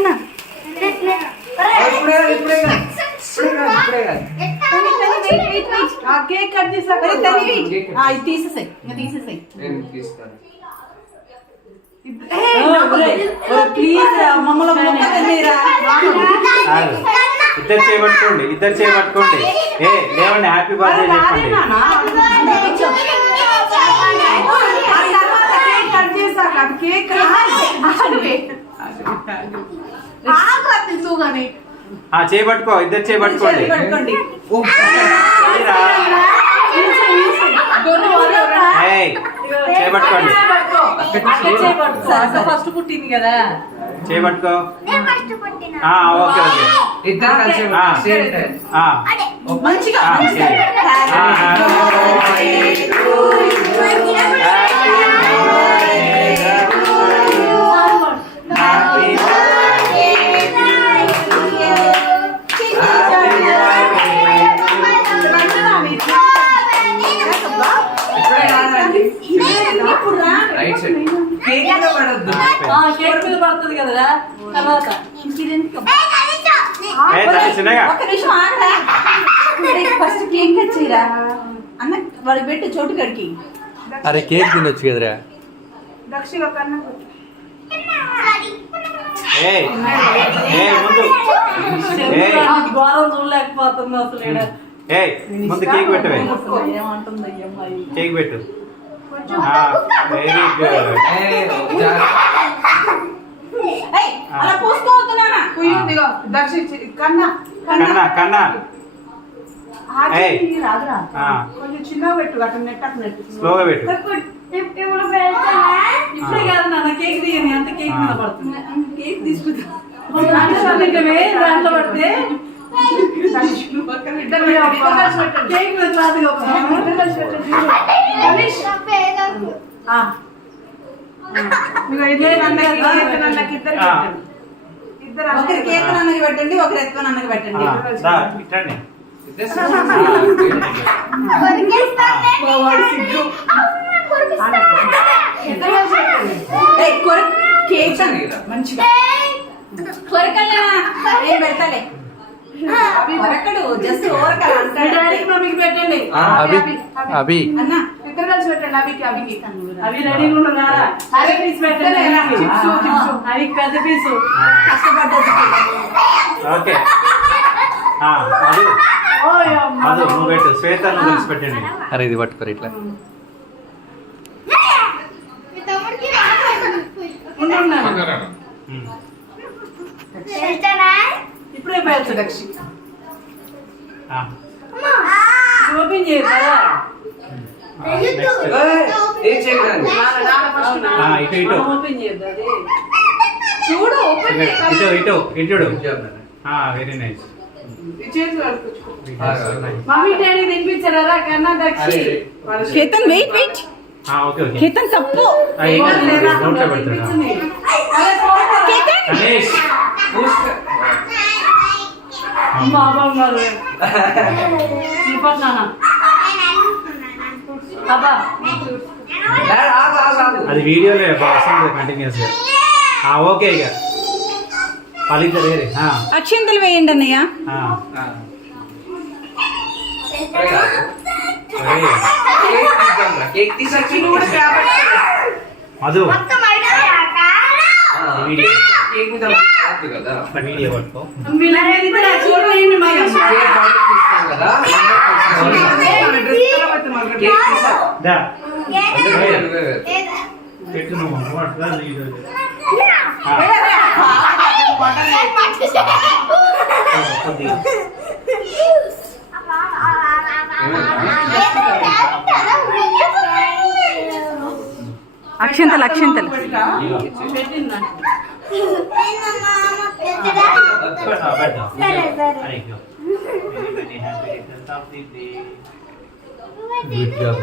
కన్నా cake cut చేసాక ఇది తీసేసాయి ప్లీజ్ మమ్మల్ని ఇద్దరు చేయబట్టుకోండి ఏ లేవండి హ్యాపీ బర్త్డే చెప్పండి కట్ చేసాక కేక్ తెలుసుగానే చేయబట్టుకో ఇద్దరు చేయబట్టుకోండి చేయబట్టుకోండి ఫస్ట్ పుట్టింది కదా చేయబట్టుకో ఓకే ఓకే ఇద్దరు కలిసి మంచిగా కేక్ మీద పడుతుంది కదరా తర్వాత ఒక నిమిషం ఆగరా ఫస్ట్ కేక్ కట్ చేయరా అన్న వాడికి పెట్టు చోటు కడికి అరే కేక్ తినొచ్చు కదరా దక్షిణ కన్నా ఘోరం చూడలేకపోతుంది అసలు ముందు కేక్ పెట్టవే ఏమంటుంది అమ్మాయి కేక్ పెట్టు వెరీ గుడ్ అలా పూసుకోవద్దునా కుయ్యిందిగో దక్షిణ కన్నా కన్నా కన్నా రాదురా కొంచెం చిన్నగా పెట్టు అక్కడ నెట్టు స్లోగా పెట్టు ఇప్పుడే కాదు నాన్న కేక్ తీయని అంత కేక్ మీద పడుతుంది కేక్ తీసుకుంటా దాంట్లో పడితే కేక్ మీద రాదుగా ఒకరి కేక్ నాన్నకి పెట్టండి ఒకరి ఎత్తుకొని అన్నకి పెట్టండి ఇట్టండి కేక్ మంచిగా కొరకలే ఏం పెడతాలే కొరకడు జస్ట్ డాడీకి మమ్మీకి పెట్టండి అభి అన్న ఇద్దరు కలిసి పెట్టండి అవికి అవి రెడీగా ఉన్నారా అరే పీస్ పెట్టండి అవి పెద్ద పీసు కష్టపడ్డది ఓకే అది నువ్వు పెట్టు శ్వేత నువ్వు కలిసి పెట్టండి అరే ఇది పట్టుకోరు ఇట్లా ఇప్పుడే పేర్చు దక్షి ఓపెన్ చేయరా ఇటు ఇటు ఓపెన్ చేయద్దు చూడు ఓపెన్ ఇటు ఇటు ఇటు వెరీ నైస్ మమ్మీ డాడీ తినిపించారా కన్నా దక్షి Ketan wait okay okay Ketan తప్పు నోట్లో పెడతాడు గణేష్ అది వీడియోలో వస్తుంది కంటిన్యూస్ ఓకే ఇక వాళ్ళిద్దరు వేరే అక్షంతలు వేయండి అన్నయ్య మధు వీడియో పట్టుకో పెట్టు నువ్వు అక్షంతలు అక్షంతలు గుడ్ జాబ్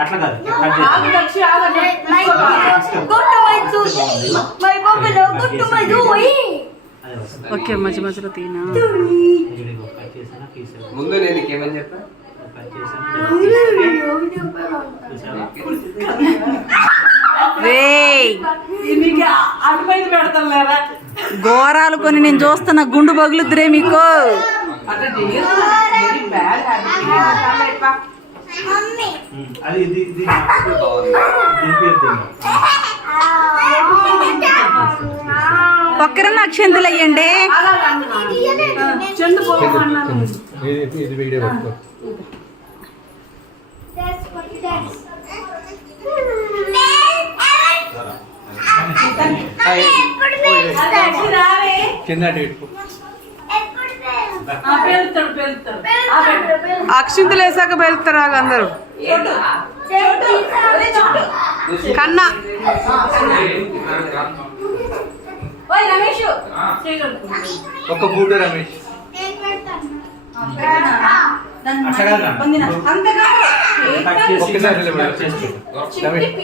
అట్లా కాదు ఓకే మధ్య మధ్యలో తీనా ముందు నేను ఏమని చెప్పా రేయ్ నీకు అటుపైన పెడతాం లేదా ఘోరాలు కొన్ని నేను చూస్తున్నా గుండు పగులుద్దురే మీకు. అట్లా చేయదు వెరీ బ్యాడ్ హ్యాబిట్. అది ఇది ఇది దింపేద్దు. ఒక్కరన్నా అక్షంతలు అయ్యండి. చెండు పోమన్నాను. ఇది వీడియో పట్టుకో. కింద అటు ఇటు. అక్షింతలు వేసాక వెళ్తారా అందరు కన్నా ఒక్క ఫోటో రమేష్. ఒక్కసారి నిలబడు. రమేష్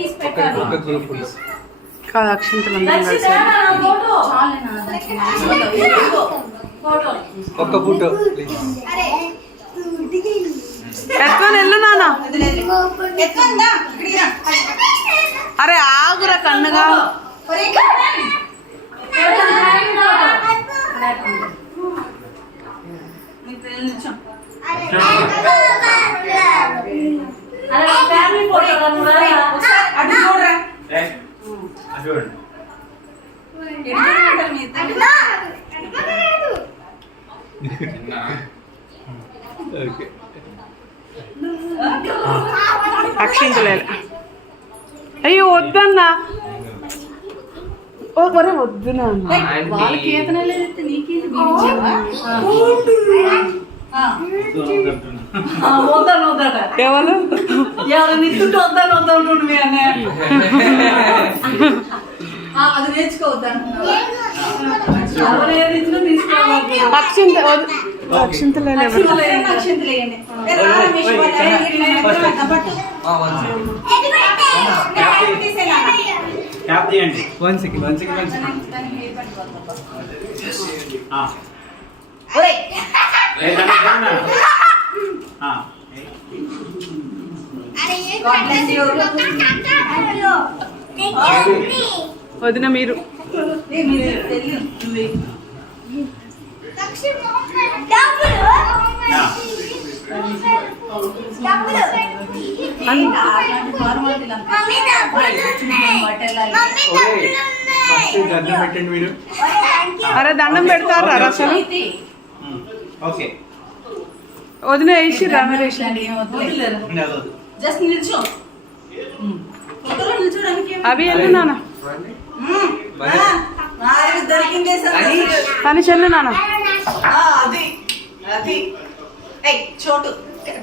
ఒక్క గ్రూప్ కాదు అక్షింతలు ఒక్క ఫోటో ఎత్తుకొని వెళ్ళు నాన్న. అరే ఆగురా కన్నగా. అక్షింతలే అయ్యో వద్దన్నా. ఓ మరే వద్దు నాన్న. వాళ్ళకి ఏతనే లేదు నీకేంటి వద్దాను వద్దట ఎవరు నిత్తుంటే వద్దాను వద్దాను మీ అన్నయ్య. అది నేర్చుకోవద్దాను. ఎవరేది తీసుకోవాలి. అక్షింతలు క్యాప్ తీయండి. 1 సెకండ్. వదిన మీరు దండం పెట్టండి మీరు. అరే దండం పెడతారా అసలు ఓకే వదిన వేసి రమేష్ జస్ట్ నిల్చో. ఫోటోలో నిల్చోడానికి అవి వెళ్ళు నాన్న. దొరికిందే కానీ చెల్లు నాన్న. అది అది చోటు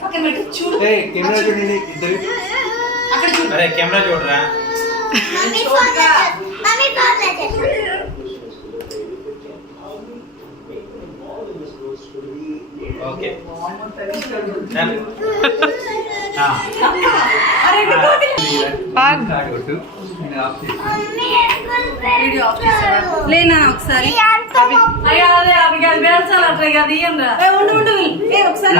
పక్కన పెట్టి చూడు. కెమెరా చూడండి ఇద్దరు. అక్కడ చూడు. అరే కెమెరా చూడరా. ఓకే లేనా ఒకసారి ఉండు ఒకసారి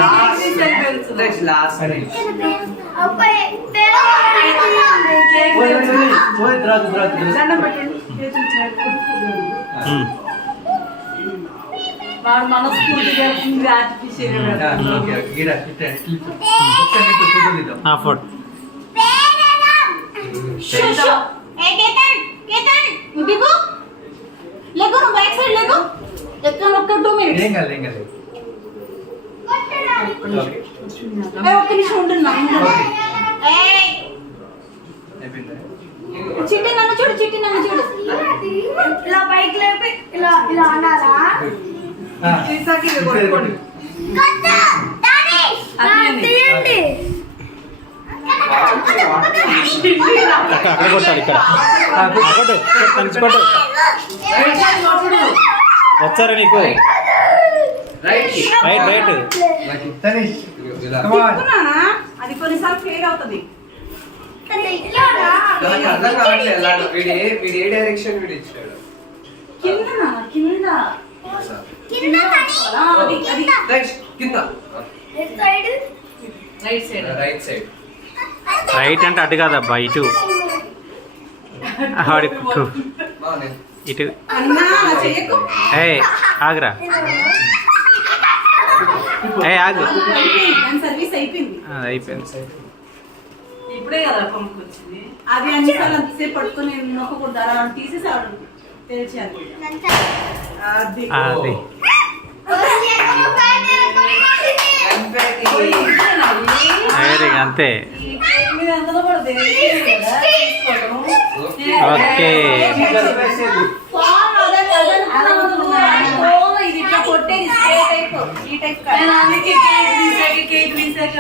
వాడు మనస్ఫూర్తిగా ఫోటో లేకు నువ్వు బైక్ సైడ్ లేకు ఎక్కడ ఒక్క 2 minutes ఒక్క నిమిషం ఉంటున్నా. చిట్టి నన్ను చూడు ఇలా బైక్ లేపి ఇలా ఇలా అనాలా తీయండి. అక్కడ కొట్టాలి. ఇక్కడ వచ్చారా నీకు? రైట్ అది కొన్నిసార్లు ఫెయిల్ అవుతుంది. అర్థం కావట్లేదు. వీడు ఏ డైరెక్షన్ వీడు ఇచ్చాడు. కింద కింద రైట్ సైడ్. రైట్ అంటే అటు కాదబ్బా ఇటు. ఆవిడ కుక్కు. బాగుంది. ఇటు అన్నా అలా చెయ్యకు. ఏ ఆగురా. ఏ ఆగు. దాని సర్వీస్ అయిపోయింది. అది అయిపోయింది. ఇప్పుడే కదా పంపుకొచ్చింది. అది అన్నిసార్లు అంతసేపు పట్టుకుని నొక్కకూడదు, అలా తీసేసి ఆవిడ తెలిసాను. అది అది వేరే అంతే. ఈ కేక్ మీద అందులో కూడా దేనికి కదా తీసుకోవడం. ఓకే. ఇది ఇట్లా కొట్టేది స్ప్రే టైప్, ఈ టైప్ కాదు. నేను అందుకే కేక్ తీసాక